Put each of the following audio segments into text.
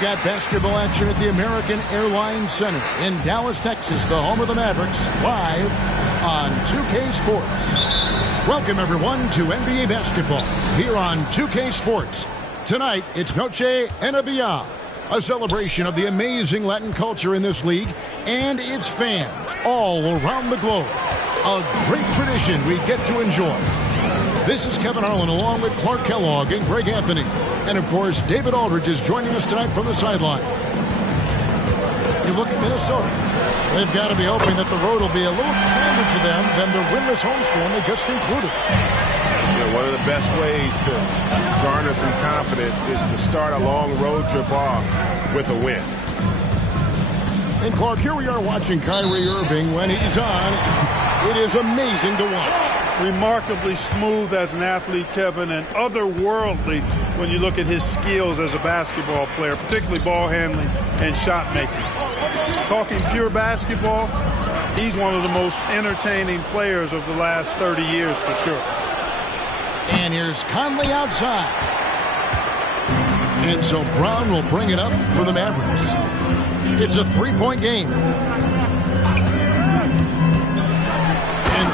Got basketball action at the American Airlines Center in Dallas, Texas, the home of the Mavericks, live on 2K Sports. Welcome, everyone, to NBA basketball here on 2K Sports. Tonight, it's Noche NBA, a celebration of the amazing Latin culture in this league and its fans all around the globe. A great tradition we get to enjoy. This is Kevin Harlan along with Clark Kellogg and Greg Anthony. And, of course, David Aldridge is joining us tonight from the sideline. You look at Minnesota. They've got to be hoping that the road will be a little kinder to them than the winless homestand they just concluded. You know, one of the best ways to garner some confidence is to start a long road trip off with a win. And, Clark, here we are watching Kyrie Irving when he's on. It is amazing to watch. Remarkably smooth as an athlete, Kevin, and otherworldly when you look at his skills as a basketball player, particularly ball handling and shot making. Talking pure basketball, he's one of the most entertaining players of the last 30 years for sure. And here's Conley outside. And so Brown will bring it up for the Mavericks. It's a three-point game.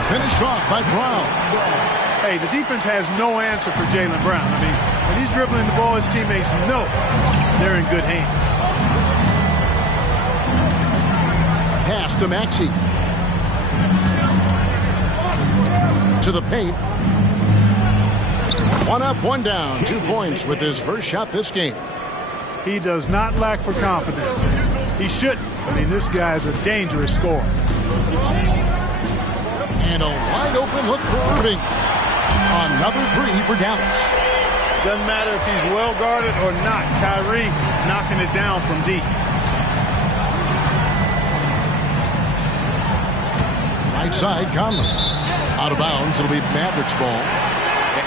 Finished off by Brown. Hey, the defense has no answer for Jaylen Brown. I mean, when he's dribbling the ball, his teammates know they're in good hands. Pass to Maxey. To the paint. One up, one down. 2 points with his first shot this game. He does not lack for confidence. He shouldn't. I mean, this guy's a dangerous scorer. And a wide-open look for Irving. Another three for Dallas. Doesn't matter if he's well-guarded or not. Kyrie knocking it down from deep. Right side, Conley. Out of bounds, it'll be Mavericks ball.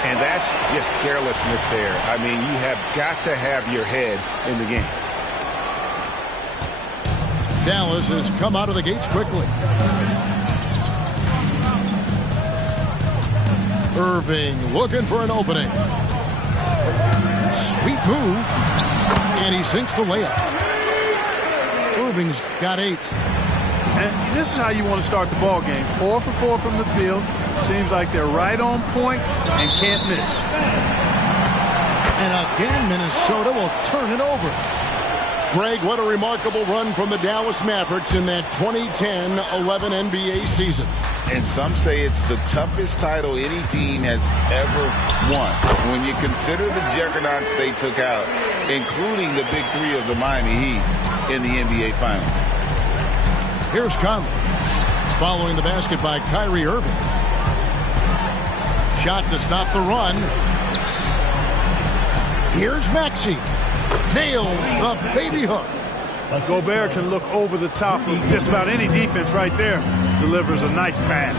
And that's just carelessness there. I mean, you have got to have your head in the game. Dallas has come out of the gates quickly. Irving looking for an opening. Sweet move. And he sinks the layup. Irving's got 8. And this is how you want to start the ball game. 4 for 4 from the field. Seems like they're right on point and can't miss. And again, Minnesota will turn it over. Greg, what a remarkable run from the Dallas Mavericks in that 2010-11 NBA season. And some say it's the toughest title any team has ever won. When you consider the juggernauts they took out, including the big three of the Miami Heat in the NBA Finals. Here's Conley. Following the basket by Kyrie Irving. Shot to stop the run. Here's Maxey. Nails the baby hook. Gobert can look over the top of just about any defense right there. Delivers a nice pass.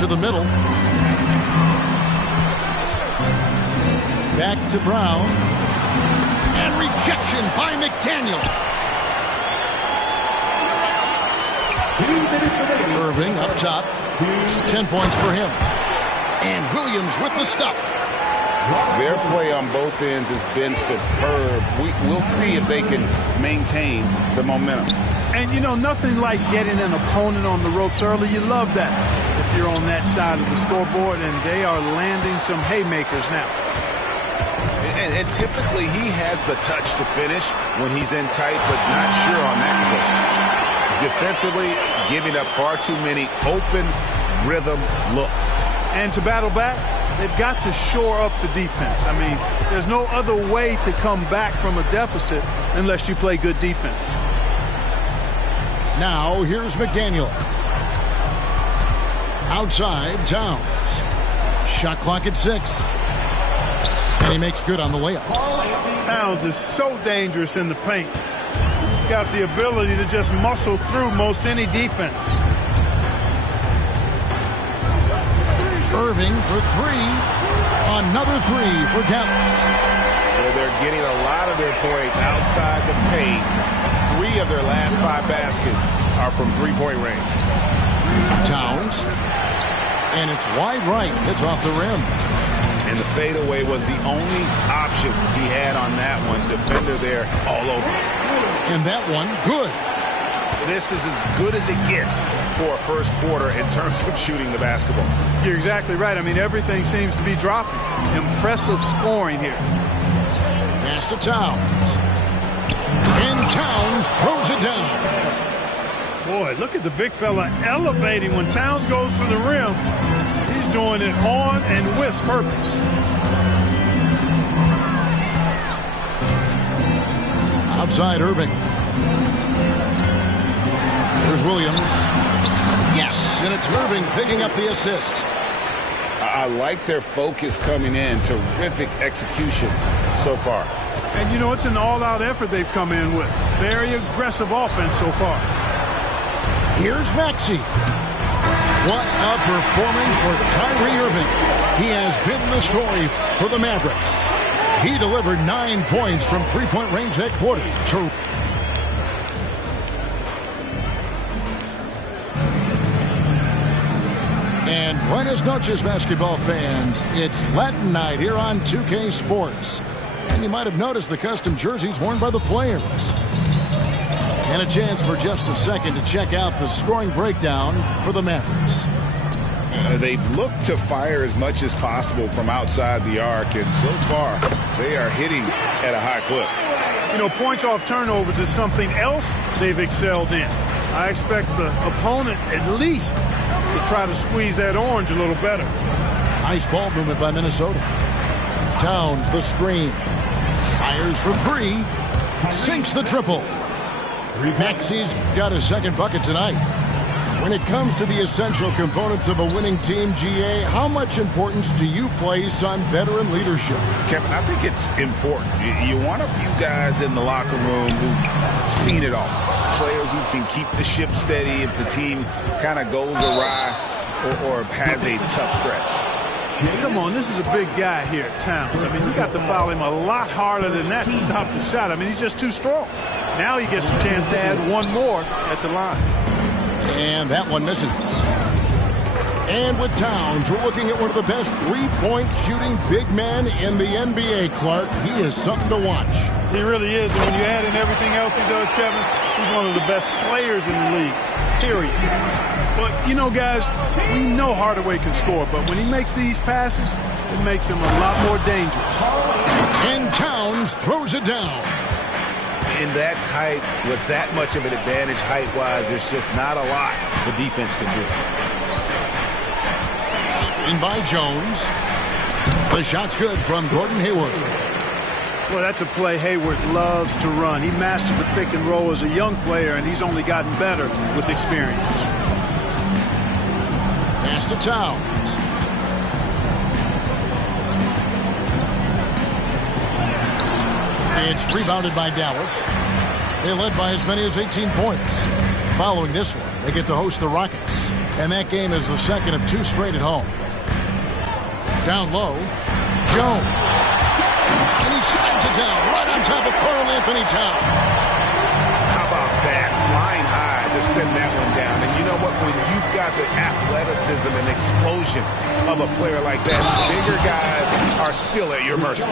To the middle. Back to Brown. And rejection by McDaniels. Irving up top. 10 points for him. And Williams with the stuff. Their play on both ends has been superb. We'll see if they can maintain the momentum. And, you know, nothing like getting an opponent on the ropes early. You love that if you're on that side of the scoreboard, and they are landing some haymakers now. And typically he has the touch to finish when he's in tight, but not sure on that position. Defensively, giving up far too many open rhythm looks. And to battle back, they've got to shore up the defense. I mean, there's no other way to come back from a deficit unless you play good defense. Now, here's McDaniels. Outside, Towns. Shot clock at 6. And he makes good on the layup. Towns is so dangerous in the paint. He's got the ability to just muscle through most any defense. Irving for 3. Another 3 for Dallas. Well, they're getting a lot of their points outside the paint. 3 of their last 5 baskets are from three-point range. Towns. And it's wide right. It's off the rim. And the fadeaway was the only option he had on that one. Defender there all over. And that one, good. This is as good as it gets for a first quarter in terms of shooting the basketball. You're exactly right. I mean, everything seems to be dropping. Impressive scoring here. Pass to Towns. And Towns throws it down. Boy, look at the big fella elevating when Towns goes to the rim. He's doing it on and with purpose. Outside Irving. Here's Williams. Yes, and it's Irving picking up the assist. I like their focus coming in. Terrific execution so far. And, you know, it's an all-out effort they've come in with. Very aggressive offense so far. Here's Maxey. What a performance for Kyrie Irving. He has been the story for the Mavericks. He delivered 9 points from three-point range that quarter. And buenas noches, basketball fans. It's Latin night here on 2K Sports. And you might have noticed the custom jerseys worn by the players. And a chance for just a second to check out the scoring breakdown for the Mavericks. They've looked to fire as much as possible from outside the arc, and so far they are hitting at a high clip. You know, points off turnovers is something else they've excelled in. I expect the opponent at least to try to squeeze that orange a little better. Nice ball movement by Minnesota. Towns the screen. Fires for 3. Sinks the triple. Maxey's got his second bucket tonight. When it comes to the essential components of a winning team, GA, how much importance do you place on veteran leadership? Kevin, I think it's important. You want a few guys in the locker room who've seen it all. Players who can keep the ship steady if the team kind of goes awry or has a tough stretch. Come on, this is a big guy here, Towns. I mean, you got to foul him a lot harder than that to stop the shot. I mean, he's just too strong. Now he gets a chance to add one more at the line. And that one misses. And with Towns, we're looking at one of the best three-point shooting big men in the NBA, Clark. He is something to watch. He really is. And when you add in everything else he does, Kevin, he's one of the best players in the league, period. But, you know, guys, we know Hardaway can score, but when he makes these passes, it makes him a lot more dangerous. And Towns throws it down. In that tight, with that much of an advantage height-wise, there's just not a lot the defense can do. Screen by Jones. The shot's good from Gordon Hayward. Well, that's a play Hayward loves to run. He mastered the pick and roll as a young player, and he's only gotten better with experience. Pass to Towns. It's rebounded by Dallas. They led by as many as 18 points. Following this one, they get to host the Rockets. And that game is the second of 2 straight at home. Down low, Jones. And he slams it down right on top of Karl Anthony Towns. How about that? Flying high to send that one down. And you know what? When you've got the athleticism and explosion of a player like that, bigger guys are still at your mercy.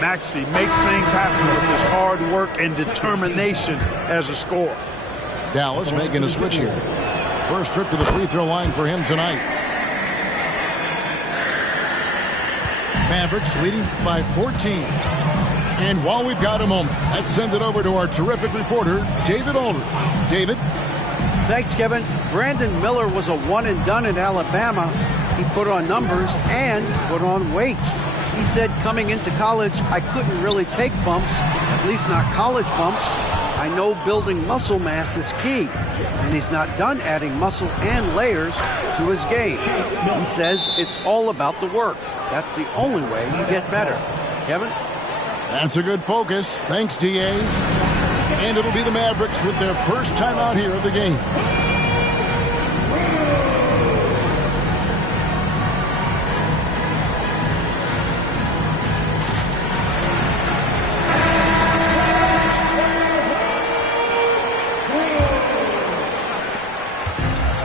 Maxey makes things happen with his hard work and determination as a scorer. Dallas making a switch here. First trip to the free throw line for him tonight. Mavericks leading by 14. And while we've got a moment, let's send it over to our terrific reporter, David Aldridge. David? Thanks, Kevin. Brandon Miller was a one-and-done in Alabama. He put on numbers and put on weight. He said coming into college, I couldn't really take bumps, at least not college bumps. I know building muscle mass is key, and he's not done adding muscle and layers to his game. He says it's all about the work. That's the only way you get better. Kevin? That's a good focus. Thanks, DA. And it'll be the Mavericks with their first time out here of the game.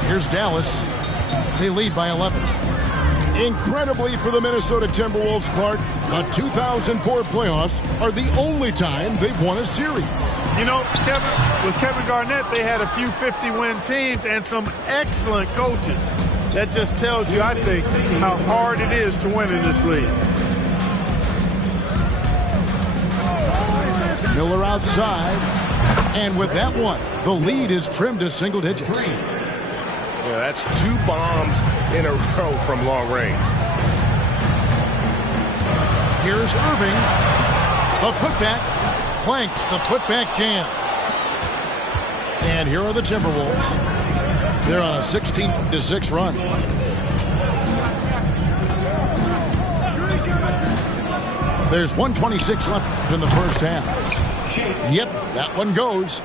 Here's Dallas. They lead by 11. Incredibly for the Minnesota Timberwolves, Clark, the 2004 playoffs are the only time they've won a series. You know, Kevin, with Kevin Garnett, they had a few 50-win teams and some excellent coaches. That just tells you, I think, how hard it is to win in this league. Miller outside. And with that one, the lead is trimmed to single digits. Yeah, that's 2 bombs in a row from long range. Here's Irving. The putback. Planks the putback jam. And here are the Timberwolves. They're on a 16-6 run. There's 1:26 left in the first half. Yep, that one goes.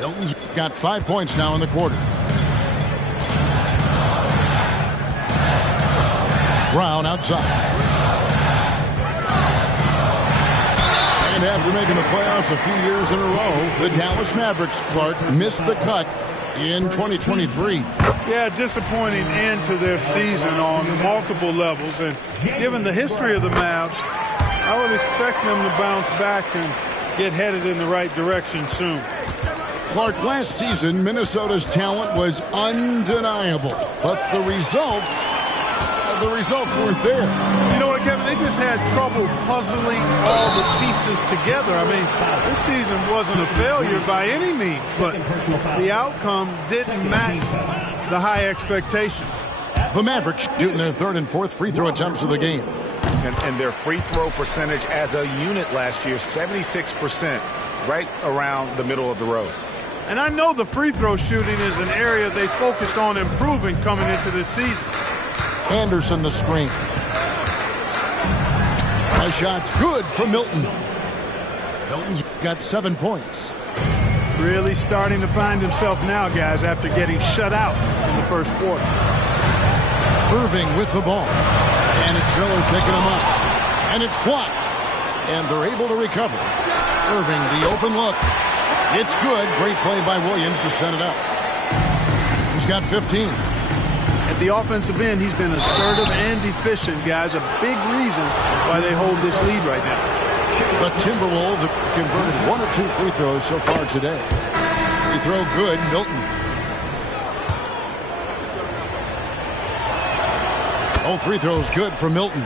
Milton's got 5 points now in the quarter. Brown outside. And after making the playoffs a few years in a row, the Dallas Mavericks, Clark, missed the cut in 2023. Yeah, disappointing end to their season on multiple levels. And given the history of the Mavs, I would expect them to bounce back and get headed in the right direction soon. Clark, last season, Minnesota's talent was undeniable, but the results weren't there. You know what, Kevin? They just had trouble puzzling all the pieces together. I mean, this season wasn't a failure by any means, but the outcome didn't match the high expectations. The Mavericks shooting their third and fourth free throw attempts of the game. And their free throw percentage as a unit last year, 76%, right around the middle of the road. And I know the free throw shooting is an area they focused on improving coming into this season. Anderson the screen. A shot's good for Milton. Milton's got 7 points. Really starting to find himself now, guys, after getting shut out in the first quarter. Irving with the ball. And it's Miller picking him up. And it's blocked. And they're able to recover. Irving, the open look. It's good. Great play by Williams to set it up. He's got 15. At the offensive end, he's been assertive and efficient, guys. A big reason why they hold this lead right now. The Timberwolves have converted 1 or 2 free throws so far today. Free throw good, Milton. All free throws good for Milton.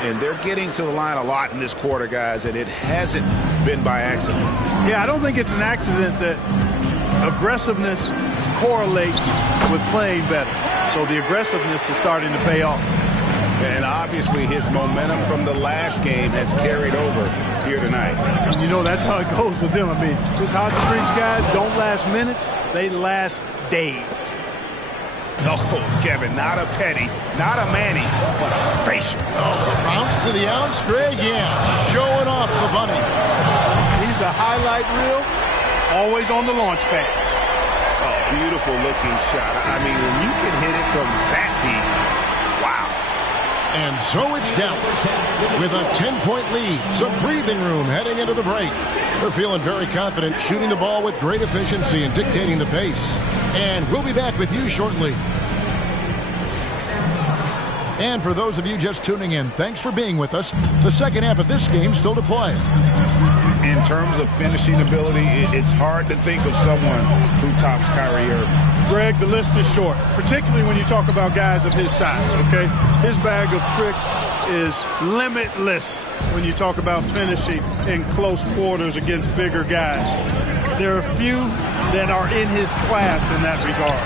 And they're getting to the line a lot in this quarter, guys, and it hasn't been by accident. Yeah, I don't think it's an accident that aggressiveness correlates with playing better. So the aggressiveness is starting to pay off. And obviously his momentum from the last game has carried over here tonight. And you know that's how it goes with him. I mean, his hot streaks, guys, don't last minutes. They last days. No, Kevin, not a Petty, not a Manny, but a facial. Oh, bounce to the outs, Greg, yeah. Showing off off the bunny. He's a highlight reel, always on the launch pad. Oh, beautiful looking shot. I mean, when you can hit it from that deep, wow. And so it's Dallas with a 10-point lead. Some breathing room heading into the break. They're feeling very confident, shooting the ball with great efficiency and dictating the pace. And we'll be back with you shortly. And for those of you just tuning in, thanks for being with us. The second half of this game still to play. In terms of finishing ability, it's hard to think of someone who tops Kyrie Irving. Greg, the list is short, particularly when you talk about guys of his size, okay? His bag of tricks is limitless when you talk about finishing in close quarters against bigger guys. There are few that are in his class in that regard.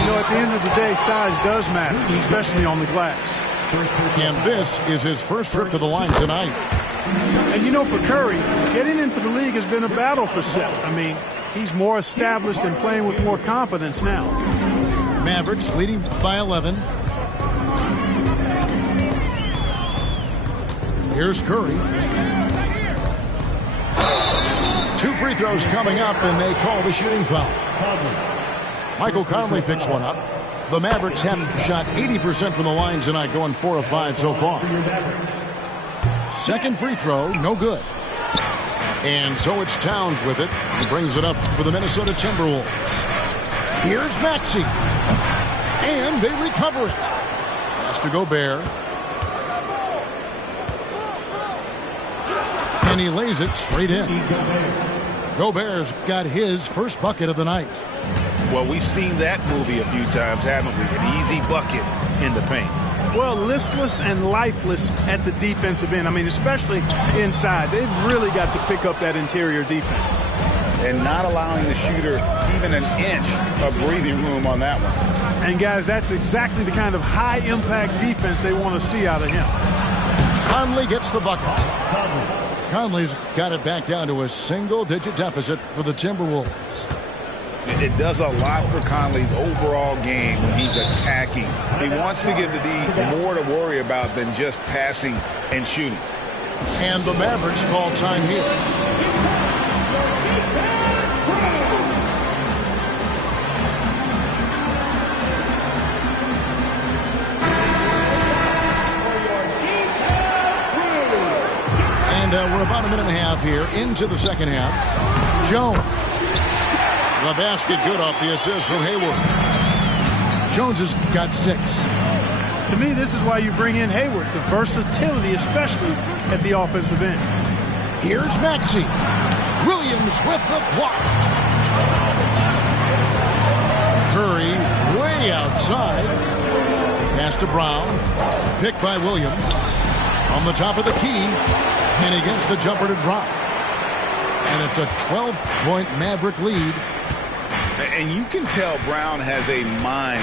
You know, at the end of the day, size does matter, especially on the glass. And this is his first trip to the line tonight. And you know, for Curry, getting into the league has been a battle for Seth. I mean, he's more established and playing with more confidence now. Mavericks leading by 11. Here's Curry. 2 free throws coming up, and they call the shooting foul. Michael Conley picks one up. The Mavericks have shot 80% from the line tonight, going 4 of 5 so far. Second free throw, no good. And so it's Towns with it. He brings it up for the Minnesota Timberwolves. Here's Maxey. And they recover it. Pass to Gobert. And he lays it straight in. Gobert's got his first bucket of the night. Well, we've seen that movie a few times, haven't we? An easy bucket in the paint. Well, listless and lifeless at the defensive end. I mean, especially inside. They've really got to pick up that interior defense. And not allowing the shooter even an inch of breathing room on that one. And, guys, that's exactly the kind of high-impact defense they want to see out of him. Conley gets the bucket. Conley's got it back down to a single-digit deficit for the Timberwolves. It does a lot for Conley's overall game when he's attacking. He wants to give the D more to worry about than just passing and shooting. And the Mavericks call time here. And we're about a minute and a half here into the second half. Jones. The basket good off the assist from Hayward. Jones has got 6. To me, this is why you bring in Hayward, the versatility, especially at the offensive end. Here's Maxey. Williams with the block. Curry way outside. Pass to Brown. Picked by Williams. On the top of the key. And he gets the jumper to drop. And it's a 12-point Maverick lead. And you can tell Brown has a mind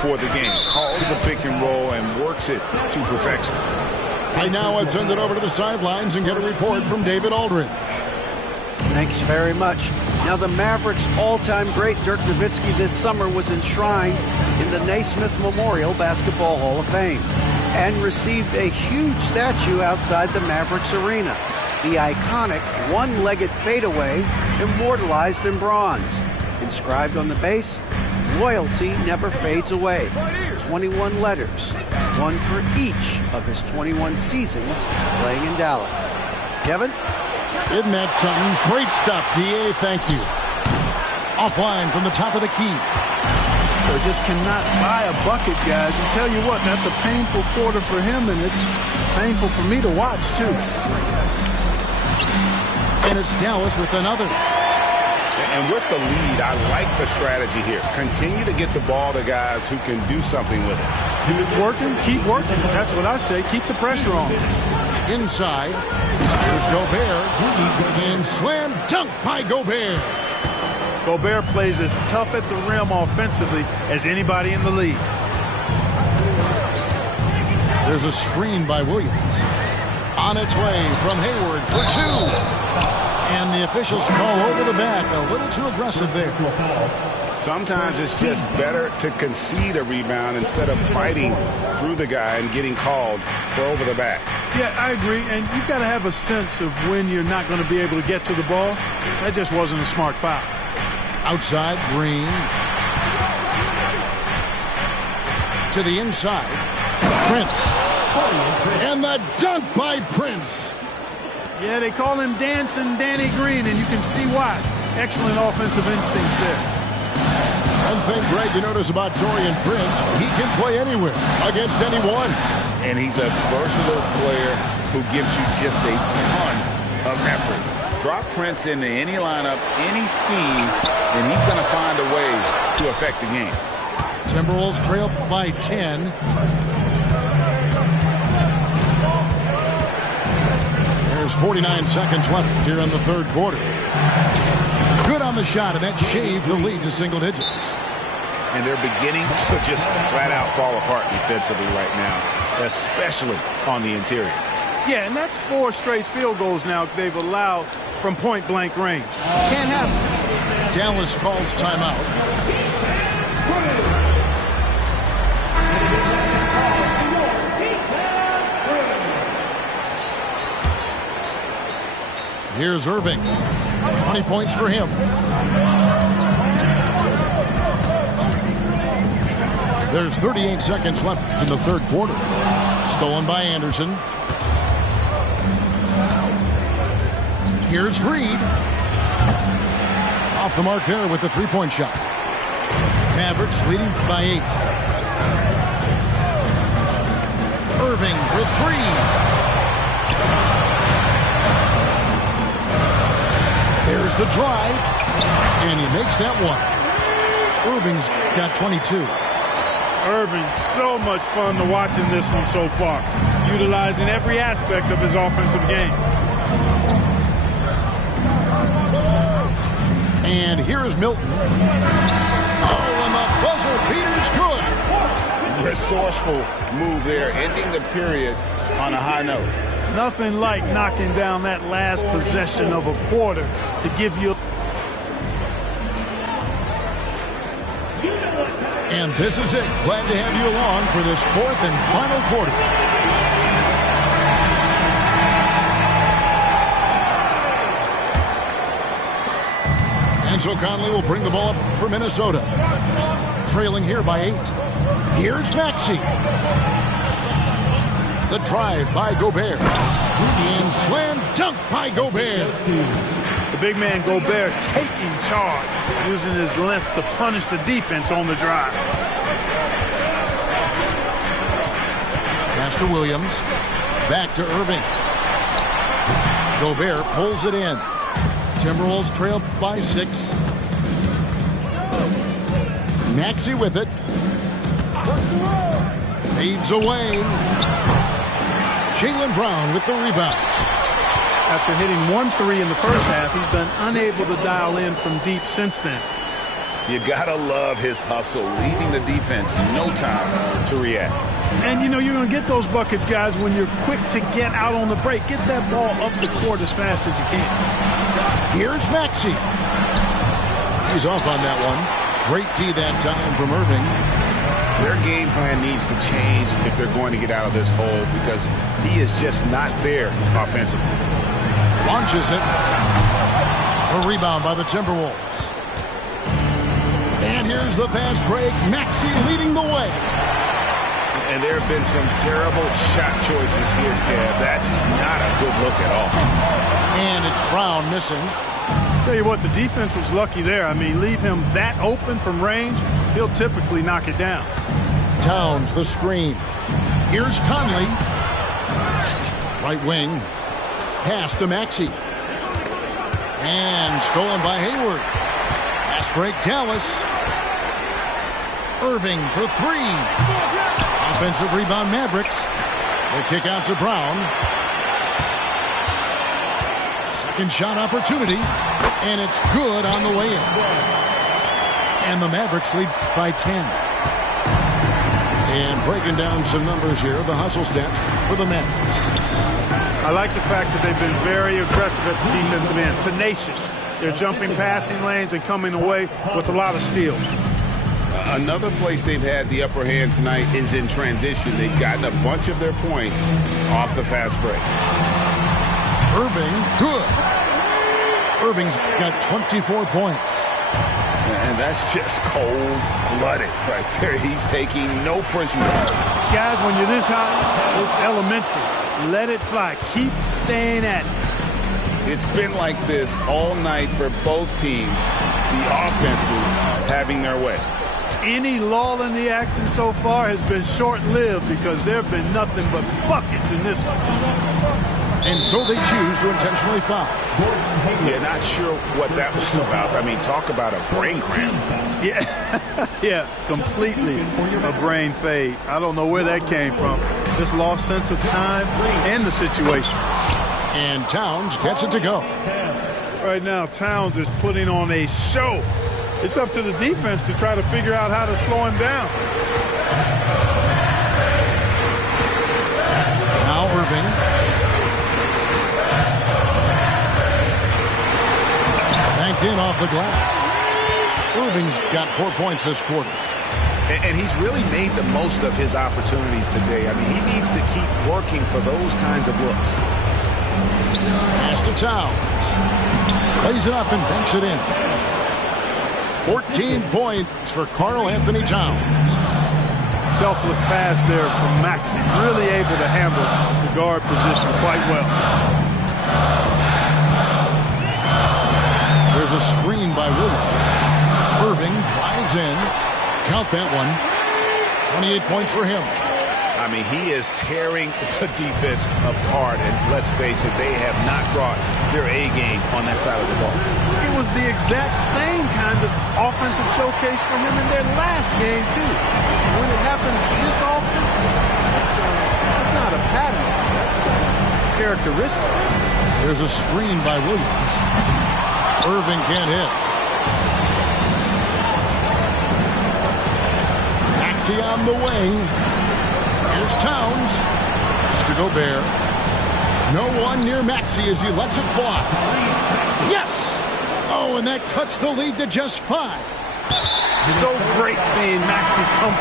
for the game. Calls the pick and roll and works it to perfection. Right now, I'd send it over to the sidelines and get a report from David Aldridge. Thanks very much. Now, the Mavericks' all-time great Dirk Nowitzki this summer was enshrined in the Naismith Memorial Basketball Hall of Fame and received a huge statue outside the Mavericks arena. The iconic one-legged fadeaway immortalized in bronze. Inscribed on the base, loyalty never fades away. 21 letters, one for each of his 21 seasons playing in Dallas. Kevin? Isn't that something? Great stuff, D.A. Thank you. Offline from the top of the key. They just cannot buy a bucket, guys. And tell you what, that's a painful quarter for him, and it's painful for me to watch, too. And it's Dallas with another. And with the lead, I like the strategy here. Continue to get the ball to guys who can do something with it. If it's working, keep working. That's what I say. Keep the pressure on. Inside, here's Gobert. And slam dunk by Gobert. Gobert plays as tough at the rim offensively as anybody in the league. There's a screen by Williams. On its way from Hayward for 2. And the officials call over the back. A little too aggressive there. Sometimes it's just better to concede a rebound instead of fighting through the guy and getting called for over the back. Yeah, I agree. And you've got to have a sense of when you're not going to be able to get to the ball. That just wasn't a smart foul. Outside, Green. To the inside. Prince. And the dunk by Prince. Yeah, they call him Dancing Danny Green, and you can see why. Excellent offensive instincts there. One thing, Greg, you notice about Taurean Prince, he can play anywhere against anyone. And he's a versatile player who gives you just a ton of effort. Drop Prince into any lineup, any scheme, and he's going to find a way to affect the game. Timberwolves trail by 10. There's 49 seconds left here in the third quarter. Good on the shot, and that shaved the lead to single digits. And they're beginning to just flat out fall apart defensively right now, especially on the interior. Yeah, and that's 4 straight field goals now they've allowed from point-blank range. Can't happen. Dallas calls timeout. Here's Irving. 20 points for him. There's 38 seconds left in the third quarter. Stolen by Anderson. Here's Reed. Off the mark there with the three-point shot. Mavericks leading by 8. Irving for 3. There's the drive, and he makes that one. Irving's got 22. Irving, so much fun to watch in this one so far, utilizing every aspect of his offensive game. And here's Milton. Oh, and the buzzer beater's good. Resourceful move there, ending the period on a high note. Nothing like knocking down that last possession of a quarter to give you. And this is it. Glad to have you along for this fourth and final quarter. Ansel Conley will bring the ball up for Minnesota. Trailing here by 8. Here's Maxey. The drive by Gobert. And slam dunk by Gobert. The big man Gobert taking charge, using his length to punish the defense on the drive. Pass to Williams. Back to Irving. Gobert pulls it in. Timberwolves trail by 6. Maxey with it. Fades away. Jaylen Brown with the rebound. After hitting 1 3 in the first half, he's been unable to dial in from deep since then. You gotta love his hustle, leaving the defense no time to react. And you know you're going to get those buckets, guys, when you're quick to get out on the break. Get that ball up the court as fast as you can. Here's Maxey. He's off on that one. Great tee that time from Irving. Their game plan needs to change if they're going to get out of this hole because he is just not there offensively. Launches it. A rebound by the Timberwolves. And here's the fast break. Maxey leading the way. And there have been some terrible shot choices here, Kev. That's not a good look at all. And it's Brown missing. Tell you what, the defense was lucky there. I mean, leave him that open from range, he'll typically knock it down. Towns the screen. Here's Conley. Right wing. Pass to Maxey. And stolen by Hayward. Fast break Dallas. Irving for 3. Offensive rebound Mavericks. They kick out to Brown. Second shot opportunity. And it's good on the way in. And the Mavericks lead by 10. And breaking down some numbers here, the hustle stats for the Mavericks. I like the fact that they've been very aggressive at the defensive end, tenacious. They're jumping passing lanes and coming away with a lot of steals. Another place they've had the upper hand tonight is in transition. They've gotten a bunch of their points off the fast break. Irving, good. Irving's got 24 points. And that's just cold-blooded right there. He's taking no prisoners. Guys, when you're this hot, it's elementary. Let it fly. Keep staying at it. It's been like this all night for both teams. The offenses having their way. Any lull in the action so far has been short-lived because there have been nothing but buckets in this one. And so they choose to intentionally foul. Yeah, not sure what that was about. I mean, talk about a brain cramp. Yeah, yeah, completely a brain fade. I don't know where that came from. This lost sense of time and the situation. And Towns gets it to go. Right now, Towns is putting on a show. It's up to the defense to try to figure out how to slow him down. Now Irving. Banked in off the glass. Irving's got 4 points this quarter. And he's really made the most of his opportunities today. I mean, he needs to keep working for those kinds of looks. Pass to Towns. Plays it up and banks it in. 14 points for Karl Anthony Towns. Selfless pass there from Maxey. Really able to handle the guard position quite well. There's a screen by Williams. Irving drives in. Count that one. 28 points for him. I mean, he is tearing the defense apart. And let's face it, they have not brought their A game on that side of the ball. It was the exact same kind of offensive showcase for him in their last game, too. When it happens this often, that's not a pattern. That's characteristic. There's a screen by Williams. Irving can't hit. Maxey on the wing. Here's Towns. It's to Gobert. No one near Maxey as he lets it fly. Yes! Oh, and that cuts the lead to just 5. So great seeing Maxey come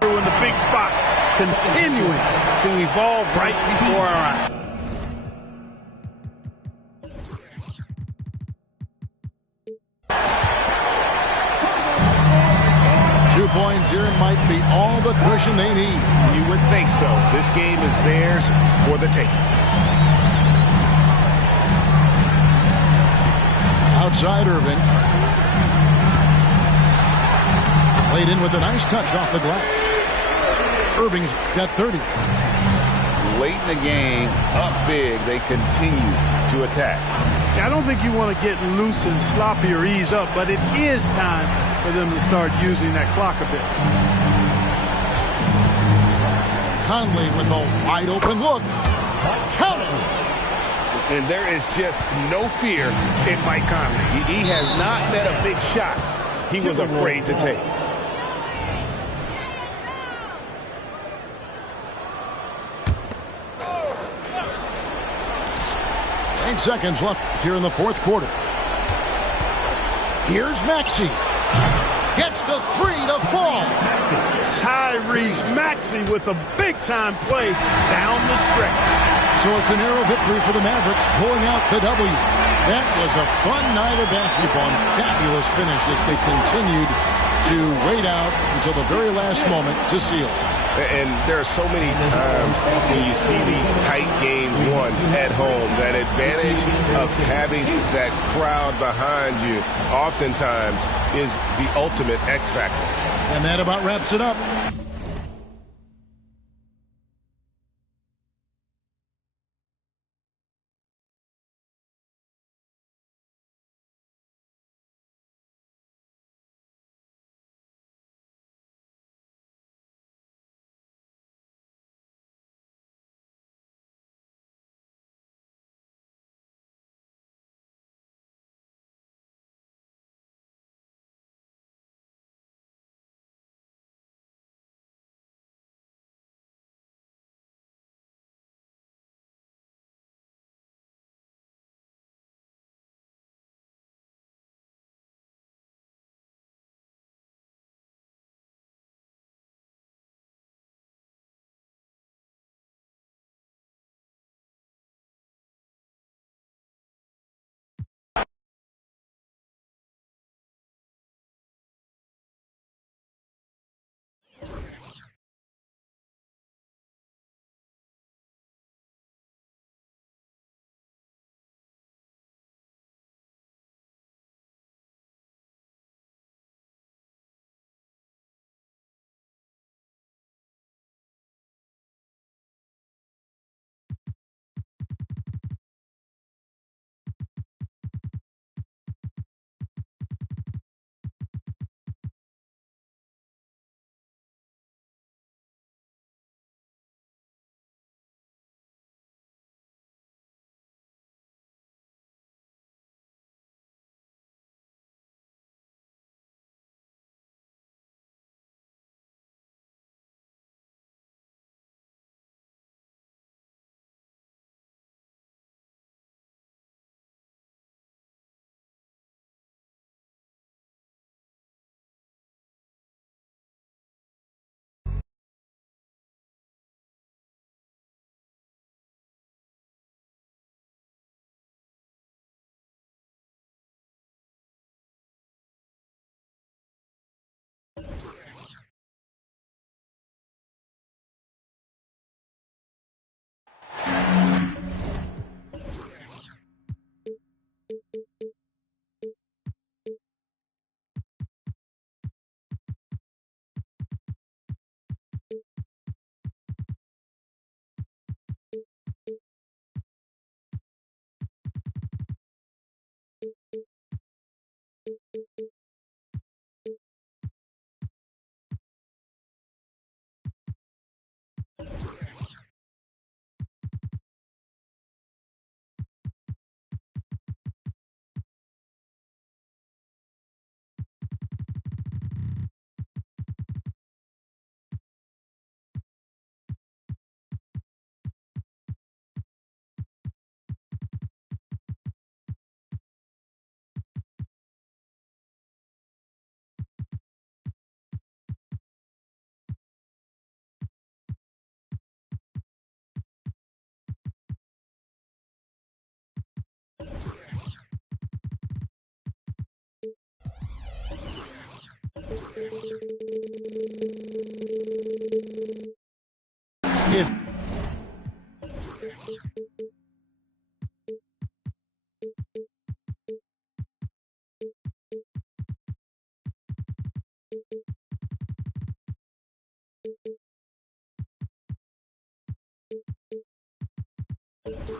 through in the big spots, continuing to evolve right before our eyes. Points here might be all the cushion they need. You would think so. This game is theirs for the taking. Outside Irving. Played in with a nice touch off the glass. Irving's got 30. Late in the game, up big, they continue to attack. I don't think you want to get loose and sloppy or ease up, but it is time for them to start using that clock a bit. Conley with a wide open look. Count it! And there is just no fear in Mike Conley. He has not met a big shot he was afraid to take. Seconds left here in the fourth quarter. Here's Maxey. Gets the 3 to fall. Tyrese Maxey with a big-time play down the stretch. So it's a narrow victory for the Mavericks, pulling out the W. That was a fun night of basketball and fabulous finish as they continued to wait out until the very last moment to seal. And there are so many times when you see these tight games won at home, that advantage of having that crowd behind you oftentimes is the ultimate X factor. And that about wraps it up. It's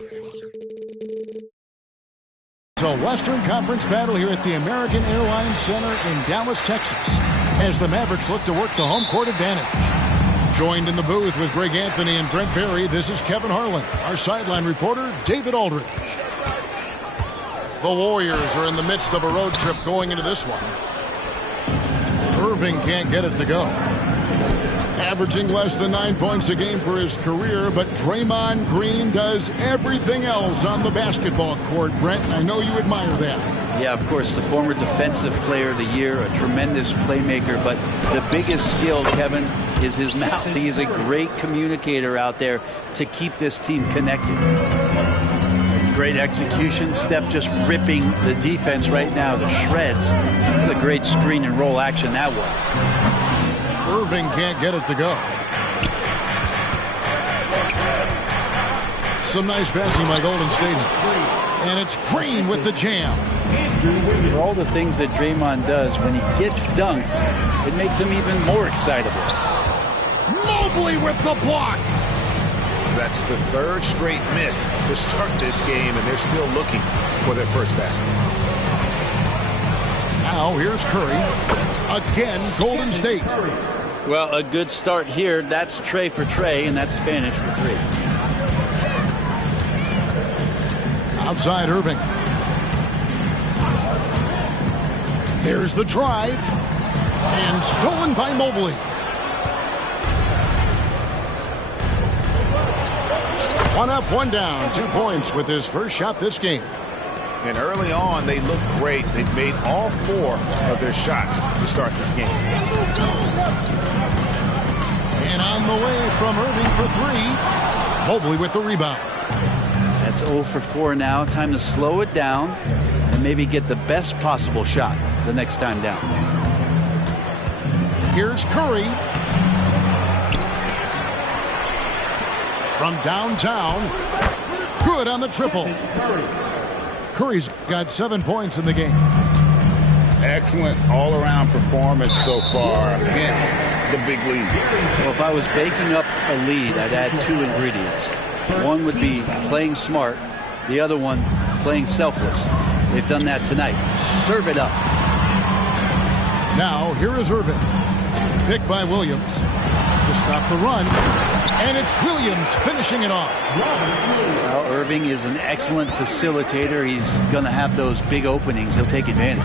a Western Conference battle here at the American Airlines Center in Dallas, Texas, as the Mavericks look to work the home court advantage. Joined in the booth with Greg Anthony and Brent Barry, this is Kevin Harlan. Our sideline reporter, David Aldridge. The Warriors are in the midst of a road trip going into this one. Irving can't get it to go. Averaging less than 9 points a game for his career, but Draymond Green does everything else on the basketball court, Brent, and I know you admire that. Yeah, of course, the former Defensive Player of the Year, a tremendous playmaker, but the biggest skill, Kevin, is his mouth. He is a great communicator out there to keep this team connected. Great execution. Steph just ripping the defense right now to shreds. What a great screen and roll action that was. Irving can't get it to go. Some nice passing by Golden State. And it's Green with the jam. For all the things that Draymond does, when he gets dunks, it makes him even more excitable. Mobley with the block. That's the third straight miss to start this game, and they're still looking for their first basket. Now here's Curry. Again, Golden State. Well, a good start here. That's Trey for Trey, and that's Spanish for 3. Outside Irving. There's the drive. And stolen by Mobley. One up, one down. 2 points with his first shot this game. And early on, they looked great. They've made all 4 of their shots to start this game. And on the way from Irving for 3. Mobley with the rebound. That's 0 for 4 now. Time to slow it down and maybe get the best possible shot the next time down. Here's Curry. From downtown. Good on the triple. Curry's got 7 points in the game. Excellent all-around performance so far against the big lead. Well, if I was baking up a lead, I'd add 2 ingredients. One would be playing smart. The other one, playing selfless. They've done that tonight. Serve it up. Now, here is Irving. Picked by Williams to stop the run. And it's Williams finishing it off. Well, Irving is an excellent facilitator. He's going to have those big openings. He'll take advantage.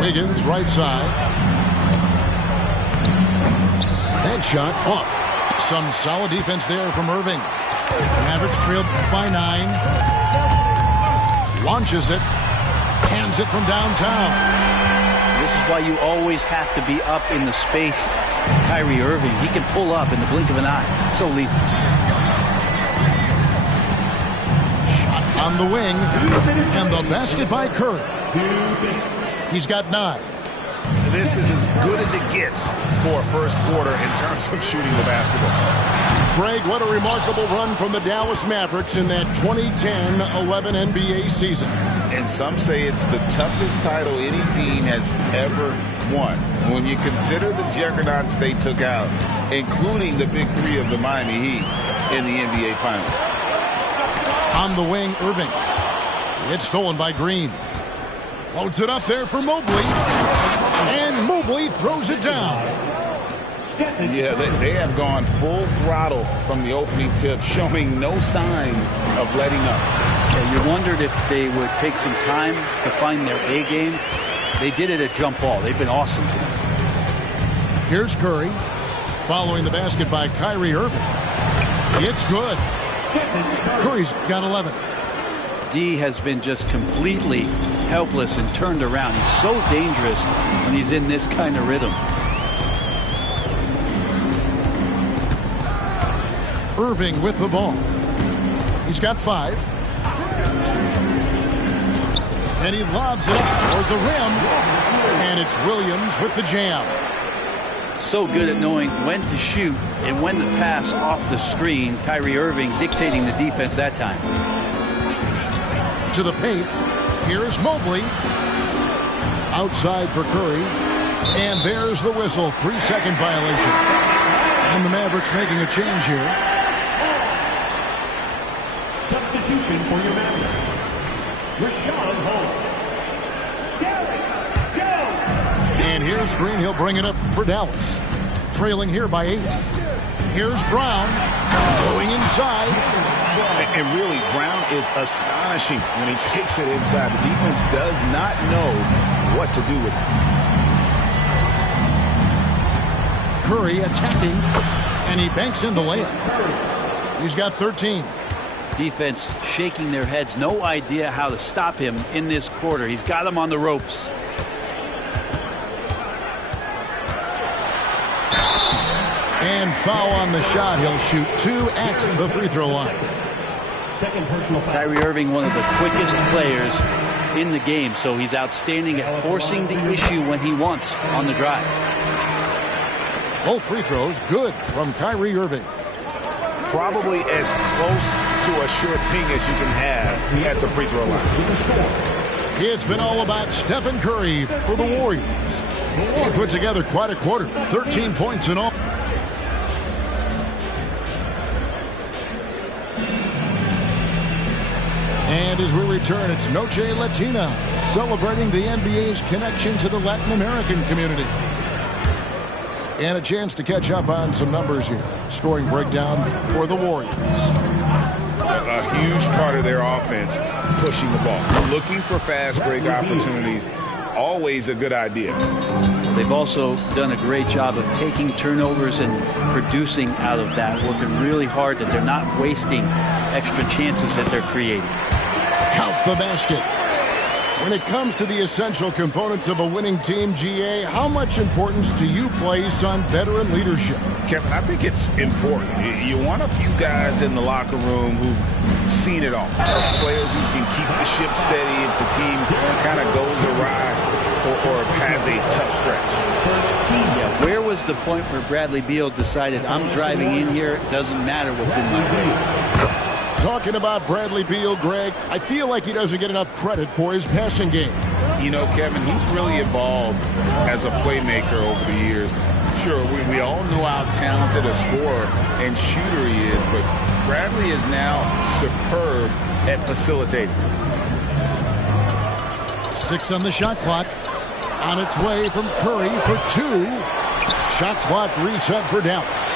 Wiggins, right side. Headshot off. Some solid defense there from Irving. Mavericks trailed by 9. Launches it. Hands it from downtown. This is why you always have to be up in the space of Kyrie Irving. He can pull up in the blink of an eye. So lethal. Shot on the wing. And the basket by Curry. He's got 9. This is as good as it gets for a first quarter in terms of shooting the basketball. Greg, what a remarkable run from the Dallas Mavericks in that 2010-11 NBA season. And some say it's the toughest title any team has ever won. When you consider the juggernauts they took out, including the big 3 of the Miami Heat in the NBA Finals. On the wing, Irving. It's stolen by Green. Floats it up there for Mobley. And Mobley throws it down. Yeah, they have gone full throttle from the opening tip, showing no signs of letting up. Yeah, you wondered if they would take some time to find their A game. They did it at jump ball. They've been awesome tonight. Here's Curry. Following the basket by Kyrie Irving. It's good. Curry's got 11. D has been just completely helpless and turned around. He's so dangerous when he's in this kind of rhythm. Irving with the ball. He's got 5. And he lobs it toward the rim. And it's Williams with the jam. So good at knowing when to shoot and when to pass off the screen. Kyrie Irving dictating the defense that time. To the paint. Here's Mobley. Outside for Curry. And there's the whistle. 3-second violation. And the Mavericks making a change here. Substitution for your Mavericks. Rashawn Holmes. Derek Jones. And here's Green. He'll bring it up for Dallas. Trailing here by 8. Here's Brown going inside. And really, Brown is astonishing when he takes it inside. The defense does not know what to do with it. Curry attacking, and he banks in the layup. He's got 13. Defense shaking their heads. No idea how to stop him in this quarter. He's got him on the ropes. And foul on the shot. He'll shoot 2 at the free throw line. Second personal foul. Kyrie Irving, one of the quickest players in the game, so he's outstanding at forcing the issue when he wants on the drive. Both free throws good from Kyrie Irving. Probably as close to a sure thing as you can have at the free throw line. It's been all about Stephen Curry for the Warriors. He put together quite a quarter, 13 points in all. And as we return, it's Noche Latina, celebrating the NBA's connection to the Latin American community. And a chance to catch up on some numbers here. Scoring breakdown for the Warriors. A huge part of their offense, pushing the ball. Looking for fast break opportunities, always a good idea. They've also done a great job of taking turnovers and producing out of that, working really hard that they're not wasting extra chances that they're creating. Count the basket. When it comes to the essential components of a winning team, GA, how much importance do you place on veteran leadership? Kevin, I think it's important. You want a few guys in the locker room who've seen it all. Players who can keep the ship steady if the team kind of goes awry or has a tough stretch. Yeah, where was the point where Bradley Beal decided, I'm driving in here, it doesn't matter what's in my way? Talking about Bradley Beal, Greg, I feel like he doesn't get enough credit for his passing game. You know, Kevin, he's really evolved as a playmaker over the years. Sure, we all know how talented a scorer and shooter he is, but Bradley is now superb at facilitating. 6 on the shot clock. On its way from Curry for 2. Shot clock reset for Dallas.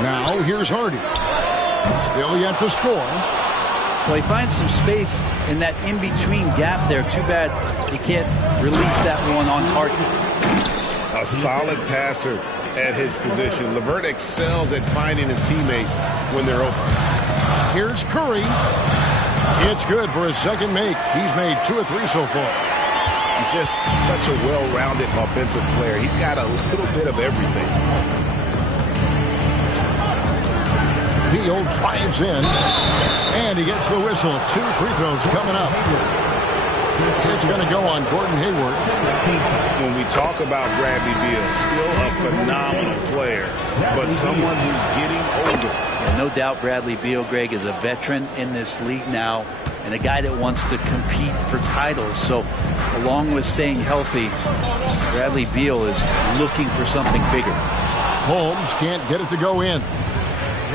Now here's Hardy. Still yet to score. Well, he finds some space in that in-between gap there. Too bad he can't release that one on target. A solid passer at his position. LeVert excels at finding his teammates when they're open. Here's Curry. It's good for his second make. He's made 2 or 3 so far. He's just such a well-rounded offensive player. He's got a little bit of everything. Beal drives in, and he gets the whistle. 2 free throws coming up. It's going to go on Gordon Hayward. When we talk about Bradley Beal, still a phenomenal player, but someone who's getting older. And no doubt Bradley Beal, Greg, is a veteran in this league now and a guy that wants to compete for titles. So along with staying healthy, Bradley Beal is looking for something bigger. Holmes can't get it to go in.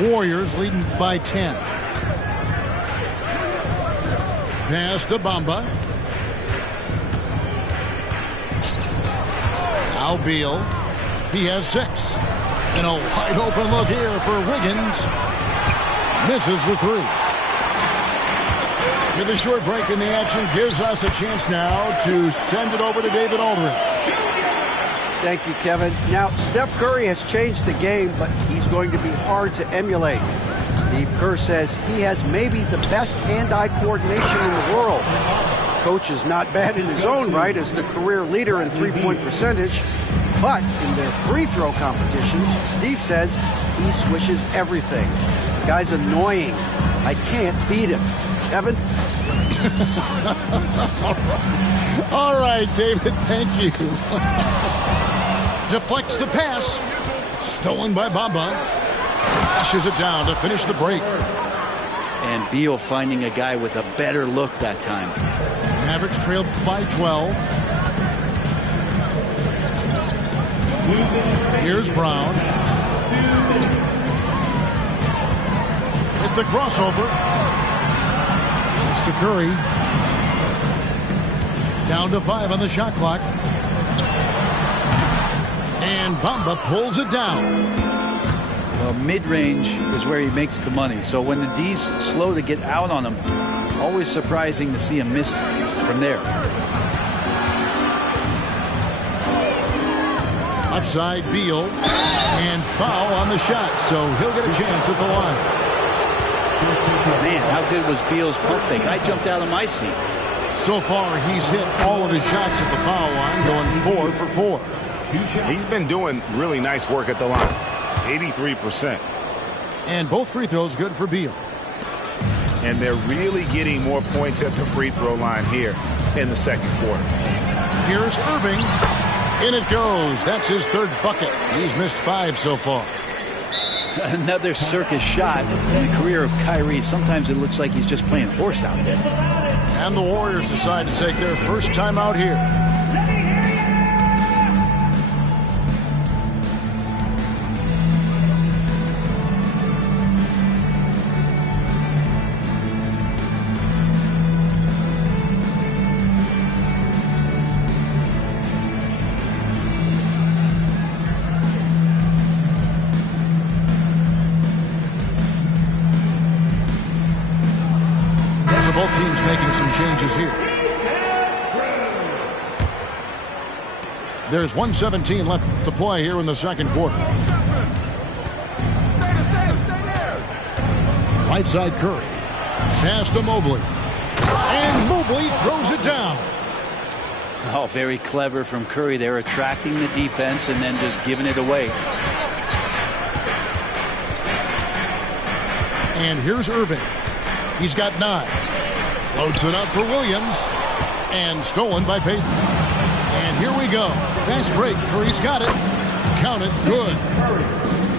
Warriors leading by 10. Pass to Bamba. Now Beal. He has 6. And a wide open look here for Wiggins. Misses the 3. With a short break in the action, gives us a chance now to send it over to David Aldridge. Thank you, Kevin. Now, Steph Curry has changed the game, but he's going to be hard to emulate. Steve Kerr says he has maybe the best hand-eye coordination in the world. Coach is not bad in his own right as the career leader in three-point percentage, but in their free throw competition, Steve says he swishes everything. The guy's annoying. I can't beat him. Kevin? All right, David, thank you. Deflects the pass. Stolen by Bamba. Flushes it down to finish the break. And Beal finding a guy with a better look that time. Mavericks trailed by 12. Here's Brown. With the crossover. It's to Curry. Down to 5 on the shot clock. And Bamba pulls it down. Well, mid-range is where he makes the money. So when the D's slow to get out on him, always surprising to see him miss from there. Offside Beal. And foul on the shot. So he'll get a chance at the line. Man, how good was Beal's pump fake? I jumped out of my seat. So far, he's hit all of his shots at the foul line, going 4 for 4. He's been doing really nice work at the line. 83%. And both free throws good for Beal. And they're really getting more points at the free throw line here in the second quarter. Here's Irving. In it goes. That's his third bucket. He's missed 5 so far. Another circus shot in the career of Kyrie. Sometimes it looks like he's just playing horse out there. And the Warriors decide to take their first time out here. Both teams making some changes here. There's 1:17 left to play here in the second quarter. Right side Curry. Pass to Mobley. And Mobley throws it down. Oh, very clever from Curry. They're attracting the defense and then just giving it away. And here's Irving. He's got 9. Floats it up for Williams. And stolen by Payton. And here we go. Fast break. Curry's got it. Count it. Good.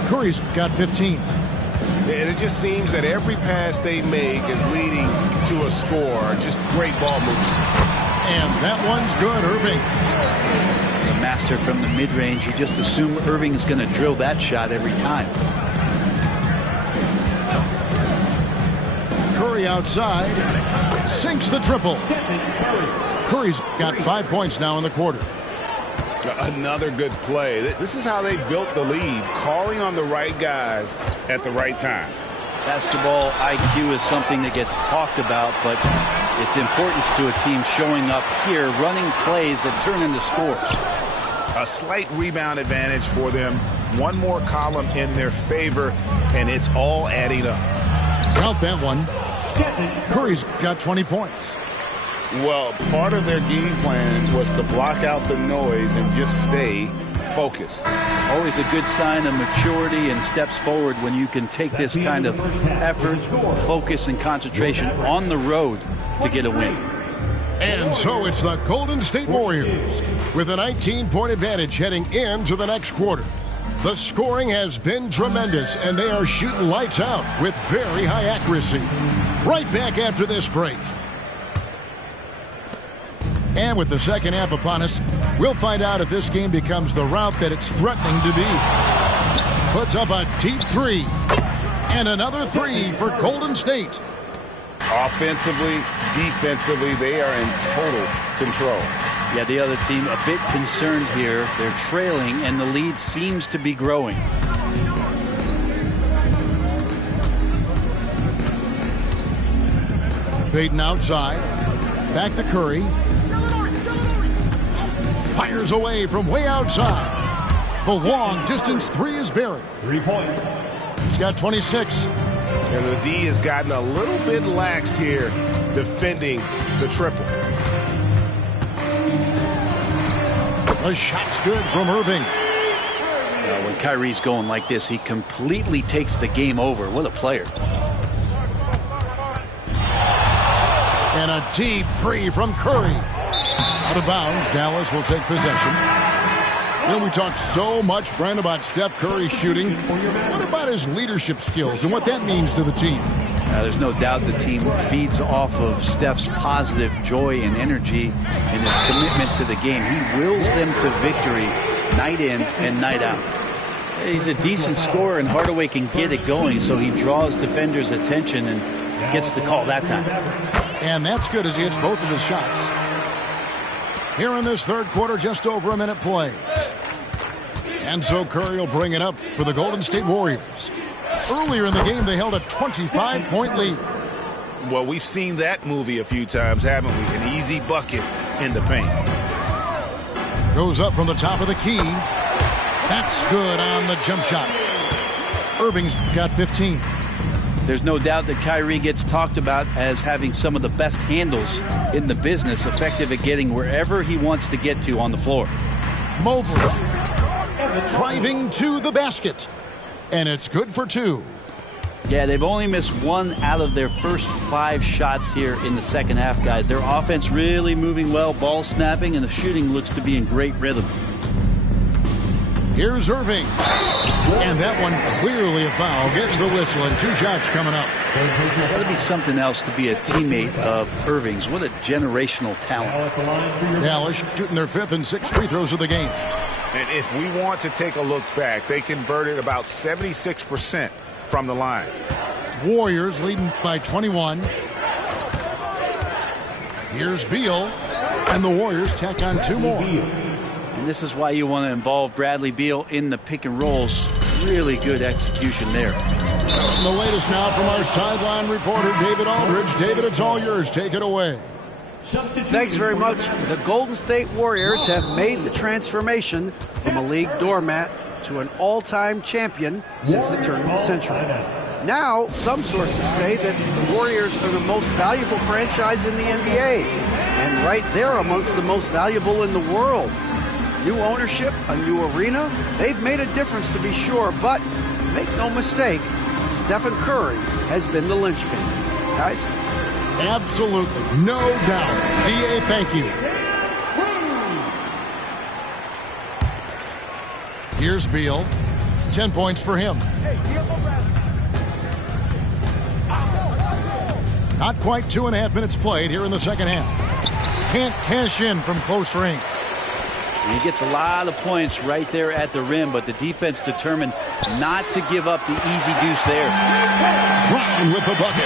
Curry's got 15. And it just seems that every pass they make is leading to a score. Just great ball movement. And that one's good. Irving. The master from the mid-range. You just assume Irving's going to drill that shot every time. Curry outside. Sinks the triple. Curry's got 5 points now in the quarter. Another good play. This is how they built the lead, calling on the right guys at the right time. Basketball IQ is something that gets talked about, but its importance to a team showing up here, running plays that turn into scores. A slight rebound advantage for them. One more column in their favor, and it's all adding up. Count that one. Curry's got 20 points. Well, part of their game plan was to block out the noise and just stay focused. Always a good sign of maturity and steps forward when you can take this kind of effort, focus, and concentration on the road to get a win. And so it's the Golden State Warriors with a 19-point advantage heading into the next quarter. The scoring has been tremendous, and they are shooting lights out with very high accuracy. Right back after this break. And with the second half upon us, we'll find out if this game becomes the route that it's threatening to be. Puts up a deep 3. And another 3 for Golden State. Offensively, defensively, they are in total control. Yeah, the other team a bit concerned here. They're trailing, and the lead seems to be growing. Payton outside. Back to Curry. Fires away from way outside. The long distance 3 is buried. 3 points. He's got 26. And the D has gotten a little bit laxed here defending the triple. A shot's good from Irving. When Kyrie's going like this, he completely takes the game over. What a player. And a deep 3 from Curry. Out of bounds, Dallas will take possession. You know, we talked so much, Brent, about Steph Curry shooting. What about his leadership skills and what that means to the team? There's no doubt the team feeds off of Steph's positive joy and energy and his commitment to the game. He wills them to victory night in and night out. He's a decent scorer, and Hardaway can get it going, so he draws defenders' attention and gets the call that time. And that's good as he hits both of his shots. Here in this third quarter, just over a minute play. And so Curry will bring it up for the Golden State Warriors. Earlier in the game, they held a 25-point lead. Well, we've seen that movie a few times, haven't we? An easy bucket in the paint. Goes up from the top of the key. That's good on the jump shot. Irving's got 15. There's no doubt that Kyrie gets talked about as having some of the best handles in the business, effective at getting wherever he wants to get to on the floor. Mobley driving to the basket. And it's good for 2. Yeah, they've only missed 1 out of their first 5 shots here in the second half, guys. Their offense really moving well, ball snapping, and the shooting looks to be in great rhythm. Here's Irving. And that one clearly a foul. Gets the whistle, and 2 shots coming up. It's got to be something else to be a teammate of Irving's. What a generational talent. Dallas shooting their 5th and 6th free throws of the game. And if we want to take a look back, they converted about 76% from the line. Warriors leading by 21. Here's Beal, and the Warriors tack on 2 more. And this is why you want to involve Bradley Beal in the pick and rolls. Really good execution there. And the latest now from our sideline reporter, David Aldridge. David, it's all yours. Take it away. Thanks very much. The Golden State Warriors have made the transformation from a league doormat to an all-time champion since the turn of the century. Now, some sources say that the Warriors are the most valuable franchise in the NBA, and right there amongst the most valuable in the world. New ownership, a new arena, they've made a difference to be sure, but make no mistake, Stephen Curry has been the linchpin. Guys? Absolutely, no doubt. D.A., thank you. Here's Beal. 10 points for him. Not quite 2.5 minutes played here in the second half. Can't cash in from close range. He gets a lot of points right there at the rim, but the defense determined not to give up the easy deuce there. Brown with the bucket.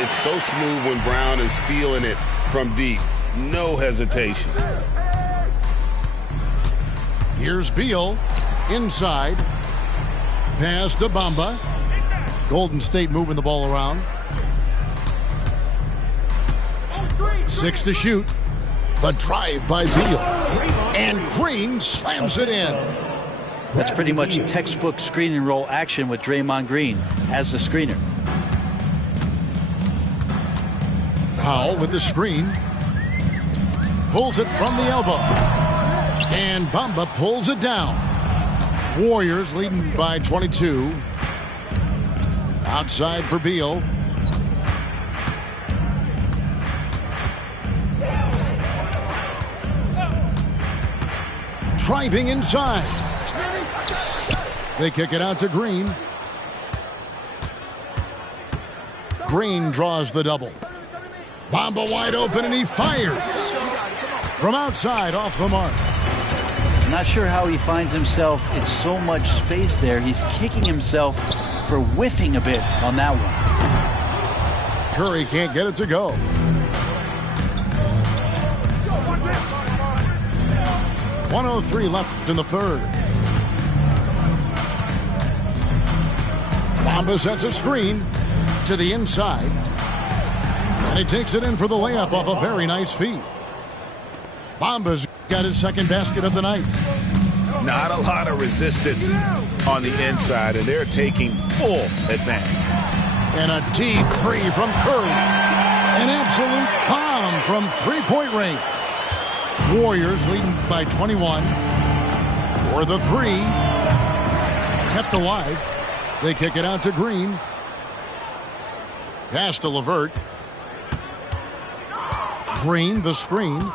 It's so smooth when Brown is feeling it from deep. No hesitation. Here's Beal. Inside. Pass to Bamba. Golden State moving the ball around. 6 to shoot. The drive by Beal. And Green slams it in. That's pretty much textbook screen and roll action with Draymond Green as the screener. Powell with the screen. Pulls it from the elbow. And Bamba pulls it down. Warriors leading by 22. Outside for Beal. Driving inside. They kick it out to Green. Green draws the double. Bamba wide open, and he fires. From outside, off the mark. Not sure how he finds himself in so much space there. He's kicking himself for whiffing a bit on that one. Curry can't get it to go. .103 left in the third. Bamba sets a screen to the inside. And he takes it in for the layup off a very nice feed. Bamba's got his second basket of the night. Not a lot of resistance on the inside, and they're taking full advantage. And a deep three from Curry. An absolute bomb from three-point range. Warriors leading by 21. For the three. Kept alive. They kick it out to Green. Pass to LeVert. Green, the screen.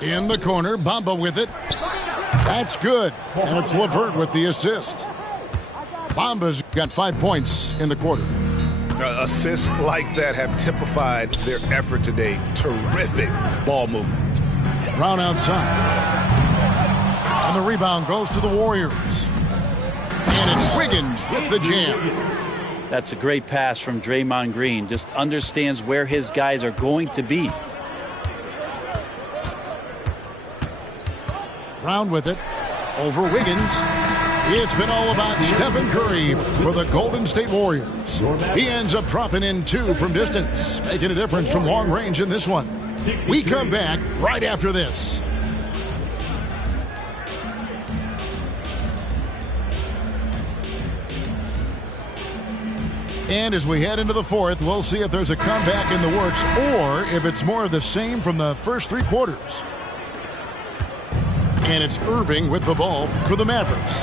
In the corner, Bamba with it. That's good. And it's LeVert with the assist. Bamba's got 5 points in the quarter. Assists like that have typified their effort today. Terrific ball movement. Brown outside. And the rebound goes to the Warriors. And it's Wiggins with the jam. That's a great pass from Draymond Green. Just understands where his guys are going to be. Brown with it. Over Wiggins. It's been all about Stephen Curry for the Golden State Warriors. He ends up dropping in 2 from distance, making a difference from long range in this one. We come back right after this. And as we head into the fourth, we'll see if there's a comeback in the works or if it's more of the same from the first 3 quarters. And it's Irving with the ball for the Mavericks.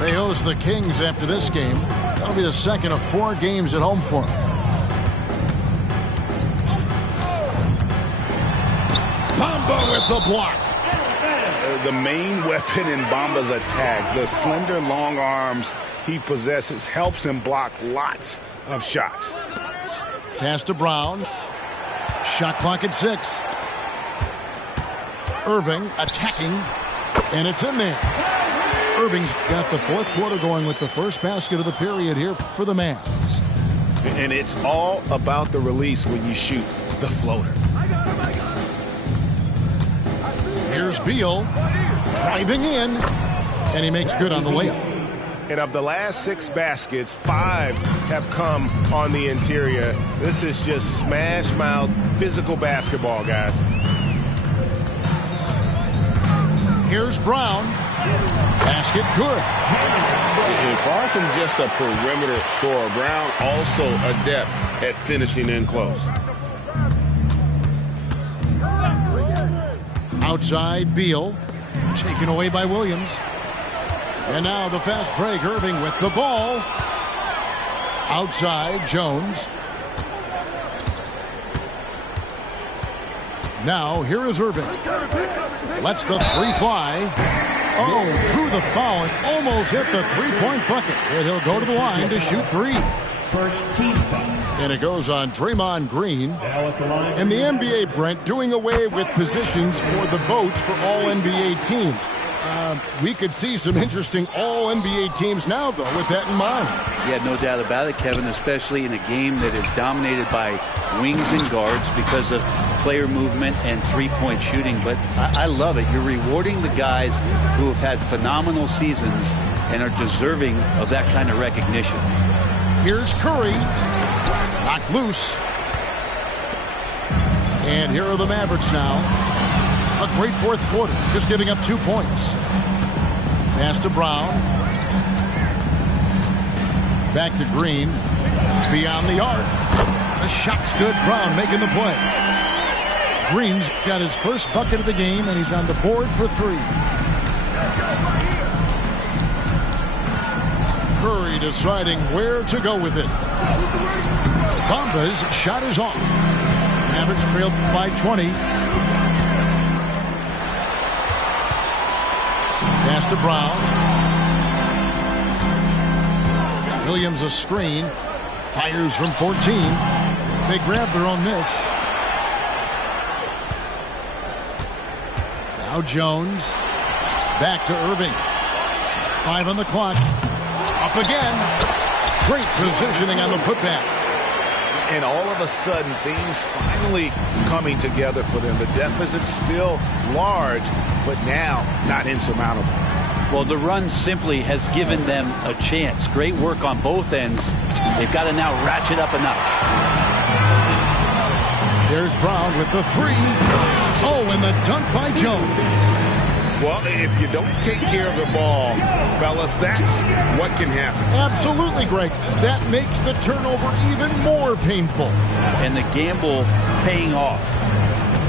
They host the Kings after this game. That'll be the second of 4 games at home for them. Bamba with the block. The main weapon in Bamba's attack, the slender long arms he possesses, helps him block lots of shots. Pass to Brown. Shot clock at 6. Irving attacking, and it's in there. Irving's got the fourth quarter going with the first basket of the period here for the Mavs. And it's all about the release when you shoot the floater. Here's Beal driving in, and he makes good on the layup. And of the last 6 baskets, 5 have come on the interior. This is just smash mouth physical basketball, guys. Here's Brown. Basket good. And far from just a perimeter scorer, Brown also adept at finishing in close. Outside Beal. Taken away by Williams. And now the fast break. Irving with the ball. Outside Jones. Now here is Irving. Lets the 3 fly. Oh, drew the foul and almost hit the 3-point bucket. And he'll go to the line to shoot 3. First team foul. And it goes on Draymond Green. And the NBA, Brent, doing away with positions for the votes for all NBA teams. We could see some interesting all-NBA teams now, though, with that in mind. Yeah, no doubt about it, Kevin, especially in a game that is dominated by wings and guards because of player movement and three-point shooting. But I love it. You're rewarding the guys who have had phenomenal seasons and are deserving of that kind of recognition. Here's Curry. Knocked loose. And here are the Mavericks now. A great fourth quarter, just giving up 2 points. Pass to Brown. Back to Green. Beyond the arc. The shot's good. Brown making the play. Green's got his first bucket of the game, and he's on the board for 3. Curry deciding where to go with it. Bamba's shot is off. Mavericks trailed by 20. Pass to Brown. Williams a screen. Fires from 14. They grab their own miss. Now Jones. Back to Irving. 5 on the clock. Up again. Great positioning on the putback. And all of a sudden, things finally coming together for them. The deficit's still large, but now not insurmountable. Well, the run simply has given them a chance. Great work on both ends. They've got to now ratchet up enough. There's Brown with the 3. Oh, and the dunk by Jones. Well, if you don't take care of the ball, fellas, that's what can happen. Absolutely, Greg. That makes the turnover even more painful. And the gamble paying off.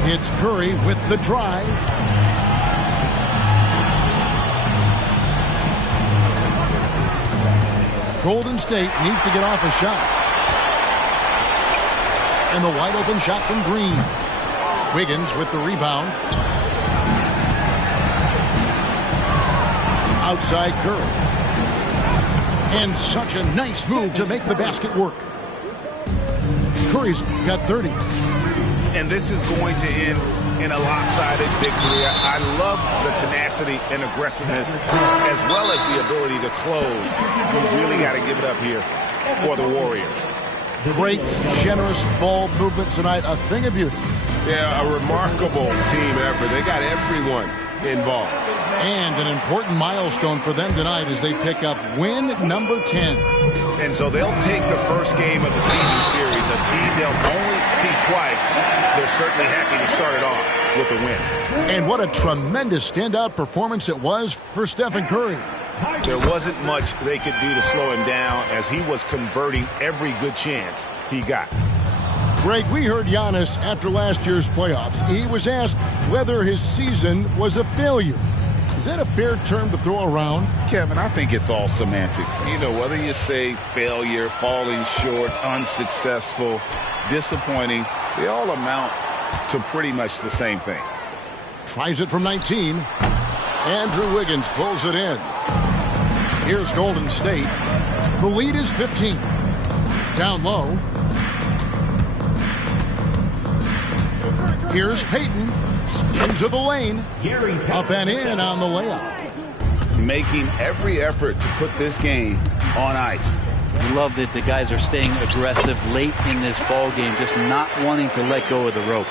It's Curry with the drive. Golden State needs to get off a shot. And the wide open shot from Green. Wiggins with the rebound. Outside Curry. And such a nice move to make the basket work. Curry's got 30. And this is going to end in a lopsided victory. I love the tenacity and aggressiveness as well as the ability to close. You really got to give it up here for the Warriors. Great, generous ball movement tonight. A thing of beauty. Yeah, a remarkable team effort. They got everyone involved. And an important milestone for them tonight as they pick up win number 10. And so they'll take the first game of the season series, a team they'll only see twice. They're certainly happy to start it off with a win. And what a tremendous standout performance it was for Stephen Curry. There wasn't much they could do to slow him down as he was converting every good chance he got. Greg, we heard Giannis after last year's playoffs. He was asked whether his season was a failure. Is that a fair term to throw around? Kevin, I think it's all semantics. You know, whether you say failure, falling short, unsuccessful, disappointing, they all amount to pretty much the same thing. Tries it from 19. Andrew Wiggins pulls it in. Here's Golden State. The lead is 15. Down low. Here's Payton. Into the lane. Up and in on the layup. Making every effort to put this game on ice. Love that the guys are staying aggressive late in this ball game, just not wanting to let go of the rope.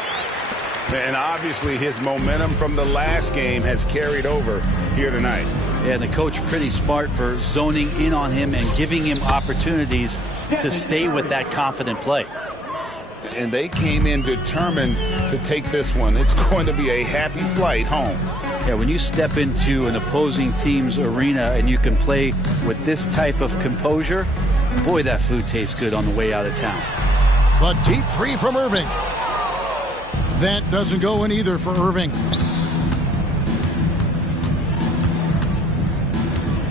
And obviously his momentum from the last game has carried over here tonight. Yeah, the coach pretty smart for zoning in on him and giving him opportunities to stay with that confident play. And they came in determined to take this one. It's going to be a happy flight home. Yeah, when you step into an opposing team's arena and you can play with this type of composure, boy, that food tastes good on the way out of town. The deep three from Irving. That doesn't go in either for Irving.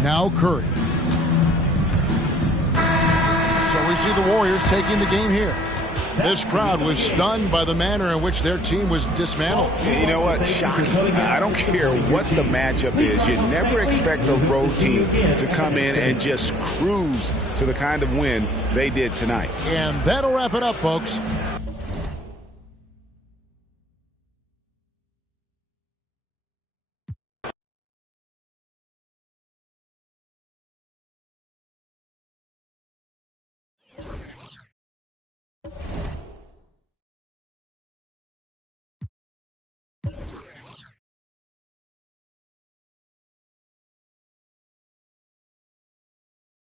Now Curry. So we see the Warriors taking the game here. This crowd was stunned by the manner in which their team was dismantled. You know what? Shocking. I don't care what the matchup is. You never expect a road team to come in and just cruise to the kind of win they did tonight. And that'll wrap it up, folks.